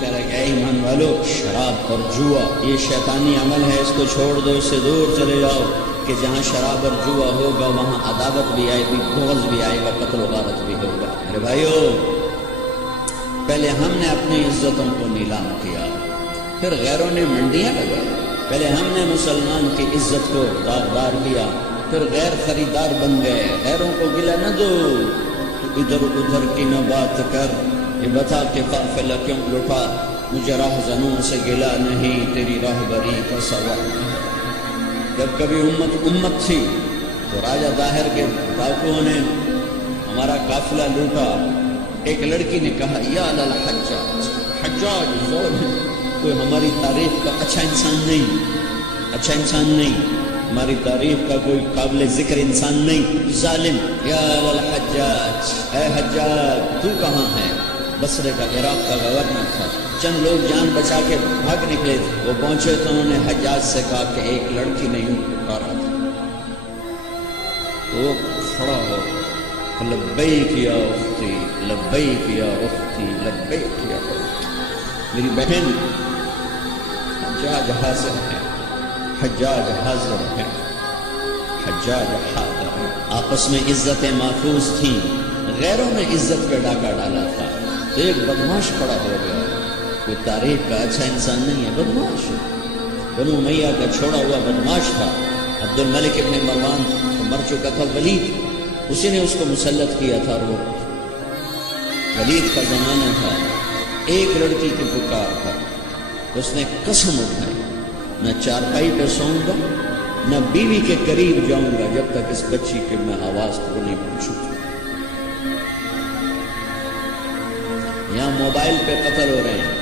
کہہ رہا ہے اے ایمان والو، شراب اور جوا یہ شیطانی عمل ہے، اس کو چھوڑ دو، اس سے دور چلے جاؤ، کہ جہاں شراب اور جوا ہوگا وہاں عداوت بھی آئے گی، بغض بھی آئے گا، قتل و غارت بھی ہوگا۔ میرے بھائیو، پہلے ہم نے اپنی عزتوں کو نیلام کیا، پھر غیروں نے منڈیاں لگائی۔ پہلے ہم نے مسلمان کی عزت کو داغدار کیا، پھر غیر خریدار بن گئے۔ غیروں کو گلہ نہ دو، تو ادھر ادھر کی نہ بات کر، یہ بتا کہ قافلہ کیوں لٹا، مجھے راہزنوں سے گلہ نہیں، تیری راہبری کا سوال نہیں۔ جب کبھی امت تھی تو راجہ طاہر کے ڈاکوؤں نے ہمارا قافلہ لوٹا۔ ایک لڑکی نے کہا یا للحجاج، حجاج ظالم، کوئی ہماری تاریخ کا اچھا انسان نہیں، ہماری تاریخ کا کوئی قابل ذکر انسان نہیں، ظالم، یا للحجاج، اے حجاج تو کہاں ہے؟ بصرے کا، عراق کا گورنر تھا۔ چند لوگ جان بچا کے بھاگ نکلے تھے، وہ پہنچے تو انہوں نے حجاج سے کہا کہ ایک لڑکی نے یوں پکارا تھا۔ تو وہ کھڑا ہو، لبیک یا اختی، لبیک یا اختی، لبیک یا اختی، میری بہن حجاج حاضر ہے، حجاج حاضر ہے، حجاج حاضر ہے۔ آپس میں عزتیں محفوظ تھیں، غیروں نے عزت پہ ڈاکہ ڈالا تھا، تو ایک بدماش کھڑا ہو گیا، کوئی تاریخ کا اچھا انسان نہیں ہے، بدماش ہے، بنو امیہ کا چھوڑا ہوا بدماش تھا۔ عبد الملک ابن مروان تو مر چکا تھا، ولید اسی نے اس کو مسلط کیا تھا، اور وہ ولید کا زمانہ تھا۔ ایک لڑکی کی پکار تھا، اس نے قسم اٹھائی، نہ چارپائی پہ سوؤں گا، نہ بیوی کے قریب جاؤں گا جب تک اس بچی کے میں آواز کو نہیں پوچھوں۔ یہاں موبائل پہ قتل ہو رہے ہیں،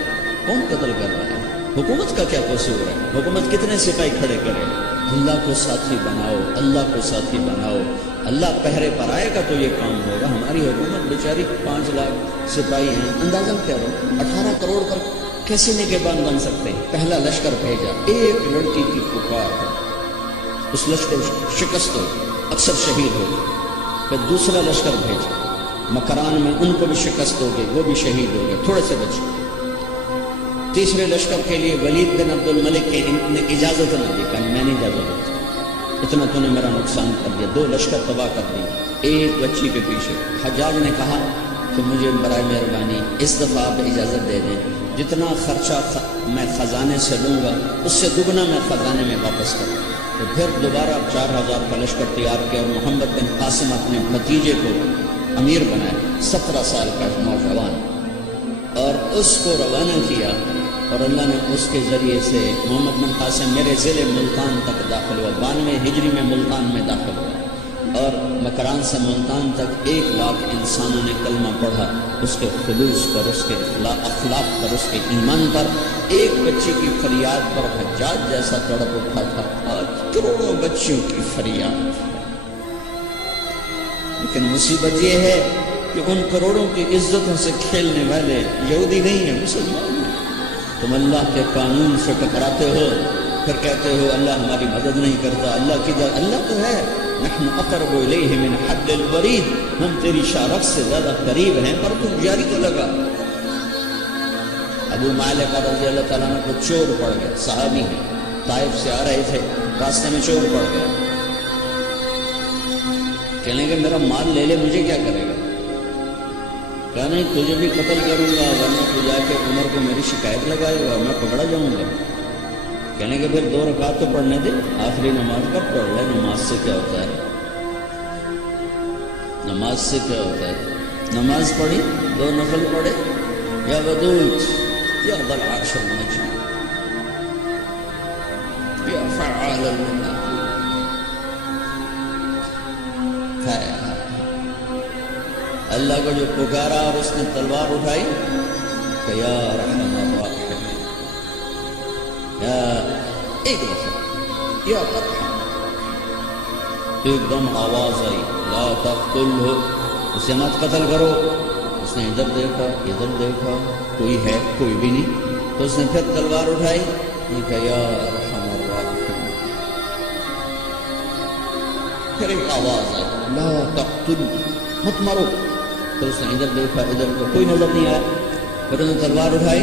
کون قتل کر رہا ہے؟ حکومت کا کیا قصور ہے؟ حکومت کتنے سپاہی کھڑے کرے؟ اللہ کو ساتھی بناؤ، اللہ کو ساتھی بناؤ، اللہ پہرے پر آئے گا تو یہ کام ہوگا۔ ہماری حکومت بیچاری 5 لاکھ سپاہی ہیں، اندازہ کرو 18 کروڑ پر کیسے نگہبان بن سکتے ہیں؟ پہلا لشکر بھیجا، ایک لڑکی کی پکار ہے، اس لشکر شکست ہو، اکثر شہید ہو گئے۔ پھر دوسرا لشکر بھیجا، مکران میں ان کو بھی شکست ہو گئی، وہ بھی شہید ہو گئے، تھوڑے سے بچے۔ تیسرے لشکر کے لیے ولید بن عبد الملک نے اجازت نہ دی، کہ میں نہیں اجازت دیتا، اتنا تو نے میرا نقصان کر دیا، 2 لشکر تباہ کر دی ایک بچی کے پیچھے۔ حجاج نے کہا کہ مجھے برائے مہربانی اس دفعہ آپ اجازت دے دیں، جتنا خرچہ میں خزانے سے لوں گا اس سے دگنا میں خزانے میں واپس کروں۔ تو پھر دوبارہ 4000 کا لشکر تیار کیا، اور محمد بن قاسم اپنے بھتیجے کو امیر بنایا، 17 سال کا نوجوان، اور اس کو روانہ کیا، اور اللہ نے اس کے ذریعے سے محمد بن قاسم میرے ضلع ملتان تک داخل ہوا، 92 ہجری میں ملتان میں داخل ہوا، اور مکران سے ملتان تک 1 لاکھ انسانوں نے کلمہ پڑھا، اس کے خلوص پر، اس کے اخلاق پر، اس کے ایمان پر۔ ایک بچی کی فریاد پر حجاج جیسا تڑپ اٹھا تھا، آج کروڑوں بچیوں کی فریاد۔ لیکن مصیبت یہ ہے کہ ان کروڑوں کی عزتوں سے کھیلنے والے یہودی نہیں ہیں، مسلمان ہیں۔ تم اللہ کے قانون سے ٹکراتے ہو، پھر کہتے ہو اللہ ہماری مدد نہیں کرتا، اللہ کدھر؟ اللہ تو ہے، نحن اقرب الیہ من حبل الورید، ہم تیری شارخ سے زیادہ قریب ہیں، پر تم جاری تو لگا۔ ابو مالک رضی اللہ تعالیٰ عنہ کو چور پڑ گیا، صحابی ہیں، طائف سے آ رہے تھے، راستے میں چور پڑ گیا، کہنے کہ میرا مال لے لے، مجھے کیا کرے گا؟ کہا نہیں تجھے بھی قتل کروں گا، ورنہ تو جا کے عمر کو میری شکایت لگائے گا، میں پکڑا جاؤں گا۔ کہنے کہ پھر 2 رکعت تو پڑھنے دے، آخری نماز کا پڑھ لے، نماز سے کیا ہوتا ہے؟ نماز سے کیا ہوتا ہے؟ نماز پڑھی، 2 نفل پڑھے، یا ودود یا ذا العرش المجید یا فعال لما ہے۔ اللہ کو جو پکارا اور اس نے تلوار اٹھائی کہ یا رحم الراحمین، یا ایک دفعہ یا ارحم، ایک دم آواز آئی لا تقتلہ، اسے مت قتل کرو۔ اس نے ادھر دیکھا، کوئی ہے؟ کوئی بھی نہیں۔ تو اس نے پھر تلوار اٹھائی، کہ یا ارحم الراحمین، پھر ایک آواز آئی لا تقتلہ، مت مارو۔ تو اس نے ادھر دیکھا، ادھر کو کوئی نظر نہیں آیا، پھر انہوں نے تلوار اٹھائی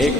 1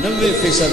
90%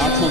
8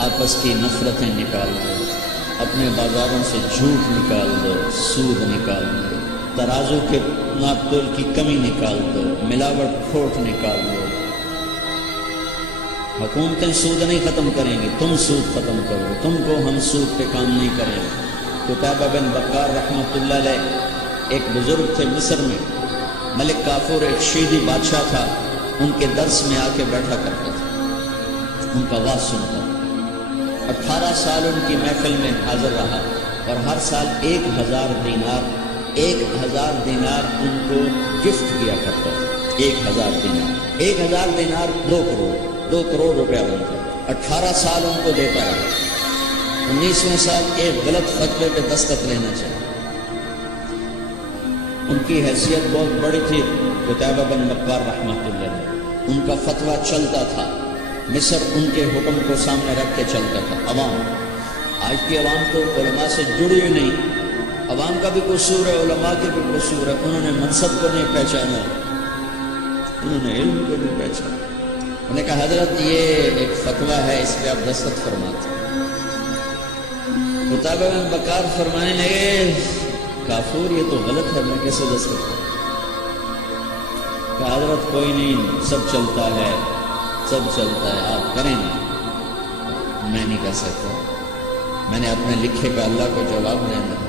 آپس کی نفرتیں نکال دو، اپنے بازاروں سے جھوٹ نکال دو، سود نکال دو، ترازو کے ناپ تول کی کمی نکال دو، ملاوٹ کھوٹ نکال دو۔ حکومتیں سود نہیں ختم کریں گی، تم سود ختم کرو، تم کو ہم سود پہ کام نہیں کریں گے۔ قتیبہ بن بکار رحمۃ اللہ علیہ ایک بزرگ تھے مصر میں، ملک کافور ایک شیعی بادشاہ تھا، ان کے درس میں آ کے بیٹھا کرتا تھا، ان کا واعظ سنتا۔ 18 سال ان کی محفل میں حاضر رہا اور ہر سال 1000 دینار ان کو گفٹ کیا کرتا تھا۔ 1000 دینار، 1000 دینار 2 کروڑ روپیہ بنتا۔ 18 سال ان کو دیتا رہا۔ 19ویں سال ایک غلط فتوے پہ دستخط لینا چاہا۔ ان کی حیثیت بہت بڑی تھی، قتیبہ بن بکار رحمۃ اللہ علیہ، ان کا فتویٰ چلتا تھا، مصر ان کے حکم کو سامنے رکھ کے چلتا تھا۔ عوام، آج کی عوام تو علماء سے جڑی ہوئی نہیں، عوام کا بھی قصور ہے، علماء کے بھی قصور ہے، انہوں نے منصب کو نہیں پہچانا، انہوں نے علم کو نہیں پہچانا۔ انہوں نے کہا حضرت یہ ایک فتویٰ ہے، اس پہ آپ دستخط فرماتے۔ قتیبہ بن بکار فرمانے لگے کافور یہ تو غلط ہے، میں کیسے دستخط کروں؟ کہا حضرت کوئی نہیں، سب چلتا ہے، آپ کریں نا۔ میں نہیں کر سکتا، میں نے اپنے لکھے کا اللہ کو جواب دینا ہے۔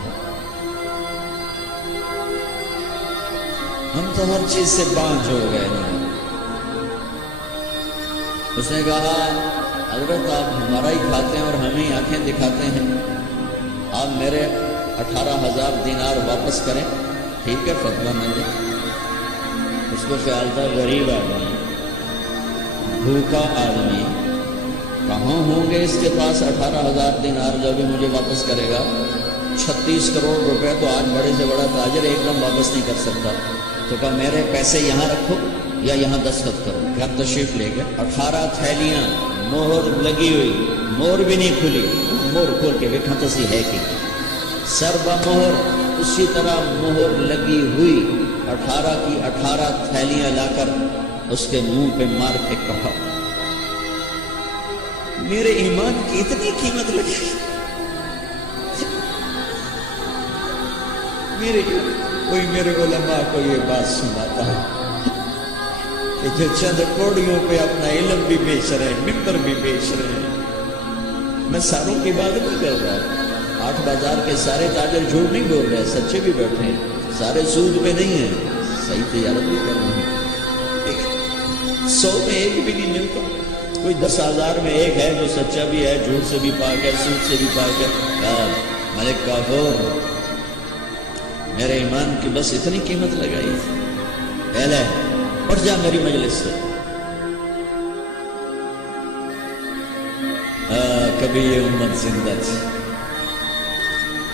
ہم تو ہر چیز سے بانجھ ہو گئے نا۔ اس نے کہا حضرت آپ ہمارا ہی کھاتے ہیں اور ہم ہی آنکھیں دکھاتے ہیں، آپ میرے 18,000 دینار واپس کریں، ٹھیک ہے فتویٰ نہ دیں۔ اس کو خیال تھا غریب آدمی، بھوکا آدمی، کہاں ہوں گے اس کے پاس 18,000 دینار جو بھی مجھے واپس کرے گا؟ 36 کروڑ روپے تو آج بڑے سے بڑا تاجر ایک دم واپس نہیں کر سکتا۔ تو کہا میرے پیسے یہاں رکھو یا یہاں دستخط کرو۔ گھر تشریف لے گئے، 18 تھیلیاں مہر لگی ہوئی، مہر بھی نہیں کھلی، مہر کھول کے دیکھا تو سی ہے کہ سر بمہر اسی طرح مہر لگی ہوئی 18 کی 18 تھیلیاں لا کر اس کے منہ پہ مار کے کہا میرے ایمان کی اتنی قیمت لگی، کوئی میرے علماء کو یہ بات سناتا ہے کہ جو چند کوڑیوں پہ اپنا علم بھی بیچ رہے ہیں، ممبر بھی بیچ رہے ہیں۔ میں ساروں کی بات نہیں کر رہا، 8 بازار کے سارے تاجر جھوٹ نہیں بول رہے، سچے بھی بیٹھے ہیں، سارے سود پہ نہیں ہیں، صحیح تجارت بھی کر رہے ہیں۔ 100 میں ایک بھی نہیں ملتا، کوئی 10,000 میں ایک ہے جو سچا بھی ہے، جھوٹ سے بھی پاک ہے، سود سے بھی پاک ہے۔ ملک کافور میرے ایمان کی بس اتنی قیمت لگائی، اہل اٹھ جا میری مجلس سے۔ کبھی یہ امت زندہ تھی،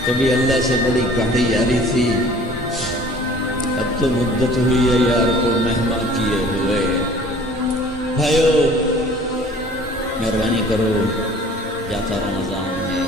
کبھی اللہ سے بڑی گاڑی یاری تھی، اب تو مدت ہوئی ہے یار کو مہمان کیے ہوئے۔ بھائیو مہربانی کرو، جاتا رمضان ہے،